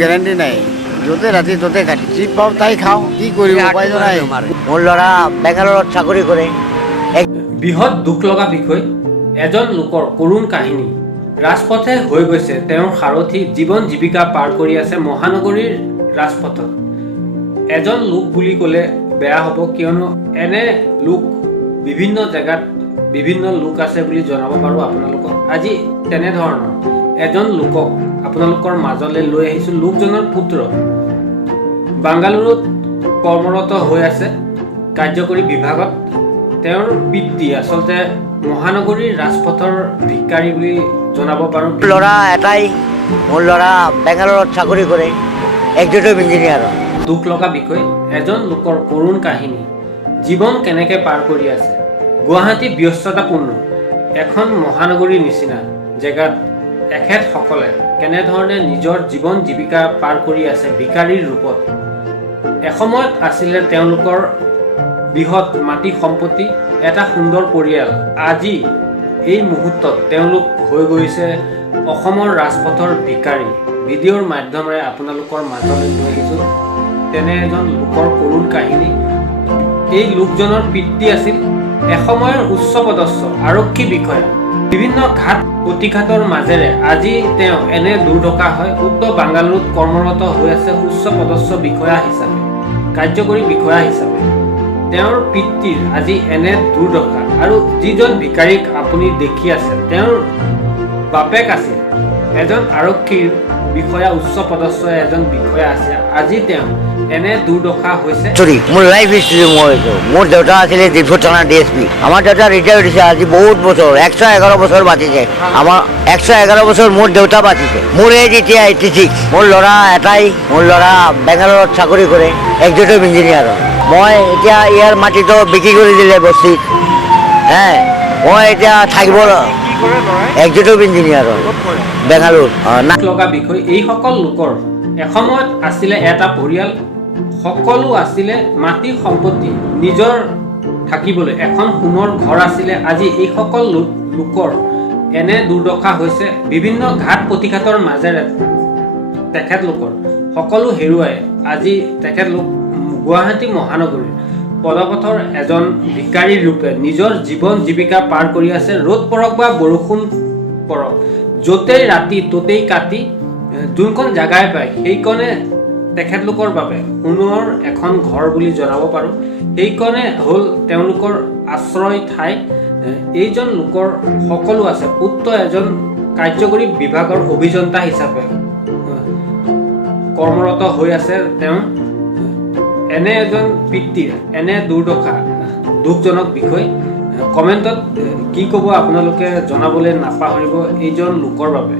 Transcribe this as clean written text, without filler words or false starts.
Guarantee নাই, য'তে ৰাতি ত'তে কাটি যি পাওঁ তাই খাওঁ, কি কৰিব উপায় নাই। মোৰ ল'ৰা বেংগালুৰুত চাকৰি কৰে। বৃহৎ দুখ লগা বিষয়, এজন লোকৰ কৰুণ কাহিনী। ৰাজপথে হৈ গৈছে তেওঁৰ সাৰথি, জীৱন জীৱিকা পাৰ কৰি আছে মহানগৰীৰ ৰাজপথত। এজন লোক বুলি ক'লে বেয়া হ'ব, কিয়নো এনে লোক বিভিন্ন জেগাত বিভিন্ন লোক আছে বুলি জনাব পাৰোঁ আপোনালোকক। আজি তেনেধৰণৰ এজন লোকক আপোনালোকৰ মাজলৈ লৈ আহিছোঁ। লোকজনৰ পুত্ৰ বাংগালুৰুত কৰ্মৰত হৈ আছে কাৰ্যকৰী বিভাগত। তেওঁৰ পিতৃ আচলতে মহানগৰীৰ ৰাজপথৰ ভিকাৰী বুলি জনাব পাৰোঁ। ল'ৰা এটাই, মোৰ ল'ৰা বেংগালুৰুত চাকৰি কৰে, এক্সিকিউটিভ ইঞ্জিনিয়াৰ। দুখ লগা বিষয়, এজন লোকৰ কৰুণ কাহিনী। জীৱন কেনেকৈ পাৰ কৰি আছে। গুৱাহাটী ব্যস্ততাপূৰ্ণ এখন মহানগৰীৰ নিচিনা জেগাত এখেতসকলে কেনেধৰণে নিজৰ জীৱন জীৱিকা পাৰ কৰি আছে ভিকাৰীৰ ৰূপত। এসময়ত আছিলে তেওঁলোকৰ বৃহৎ মাটি সম্পত্তি, এটা সুন্দৰ পৰিয়াল। আজি এই মুহূৰ্তত তেওঁলোক হৈ গৈছে অসমৰ ৰাজপথৰ ভিকাৰী। ভিডিঅ'ৰ মাধ্যমেৰে আপোনালোকৰ মাজলৈ লৈ আহিছোঁ তেনে এজন লোকৰ কৰুণ কাহিনী। এই লোকজনৰ পিতৃ আছিল এসময়ৰ উচ্চপদস্থ আৰক্ষী বিষয়া। বিভিন্ন ঘাট প্ৰতিঘাতৰ মাজেৰে আজি তেওঁ এনে দুৰ্দশা হয়। উত্তৰ বাংগালুৰুত কৰ্মৰত হৈ আছে উচ্চপদস্থ বিষয়া হিচাপে, কাৰ্যকৰী বিষয়া হিচাপে। তেওঁৰ পিতৃৰ আজি এনে দুৰ্দশা। আৰু যিজন ভিকাৰীক আপুনি দেখি আছে, তেওঁৰ বাপেক আছিল এজন আৰক্ষীৰ বিষয়া, উচ্চপদস্থ এজন বিষয়া আছে। আজি তেওঁ এনে দুৰ্দশা হৈছে। মোৰ লাইফ হিষ্ট্ৰী মই মোৰ দেউতা আছিলে ডিফু থানাৰ DSP। আমাৰ দেউতা ৰিটায়াৰ হৈছে আজি বহুত বছৰ, 111 বছৰ বাতিছে। আমাৰ 111 বছৰ মোৰ দেউতা বাতিছে। মোৰ এজ এতিয়া 86। মোৰ ল'ৰা এটাই, মোৰ ল'ৰা বেংগালুৰুত চাকৰি কৰে, এক্সিকিউটিভ ইঞ্জিনিয়াৰ। মই এতিয়া ইয়াৰ মাটিটো বিক্ৰী কৰি দিলে বস্তিত। মই এতিয়া থাকিব এক্সিকিউটিভ ইঞ্জিনিয়াৰ বেংগালুৰু। দুখ লগা বিষয়, এইসকল লোকৰ এসময়ত আছিলে এটা পৰিয়াল, সকলো আছিলে মাটি সম্পত্তি, নিজৰ থাকিবলৈ এখন সোণৰ ঘৰ আছিলে। আজি এইসকল লোকৰ এনে দুৰ্দশা হৈছে। বিভিন্ন ঘাট প্ৰতিঘাতৰ মাজেৰে তেখেতলোকৰ সকলো হেৰুৱাই আজি তেখেতলোক গুৱাহাটী মহানগৰীৰ পদপথৰ এজন ভিকাৰীৰ ৰূপে নিজৰ জীৱন জীৱিকা পাৰ কৰি আছে। ৰ'দ পৰক বা বৰষুণ পৰক, য'তেই ৰাতি ত'তেই কাটি যোনখন জেগাই পায় সেইকণে তেখেতলোকৰ বাবে সোণৰ এখন ঘৰ বুলি জনাব পাৰোঁ। সেইকণে হ'ল তেওঁলোকৰ আশ্ৰয় ঠাই। এইজন লোকৰ সকলো আছে। পুত্ৰ এজন কাৰ্যকৰী বিভাগৰ অভিযন্তা হিচাপে কৰ্মৰত হৈ আছে তেওঁ। এনে এজন পিতৃৰ এনে দুৰ্দশা দুখজনক বিষয়। কমেণ্টত কি ক'ব আপোনালোকে জনাবলৈ নাপাহৰিব এইজন লোকৰ বাবে।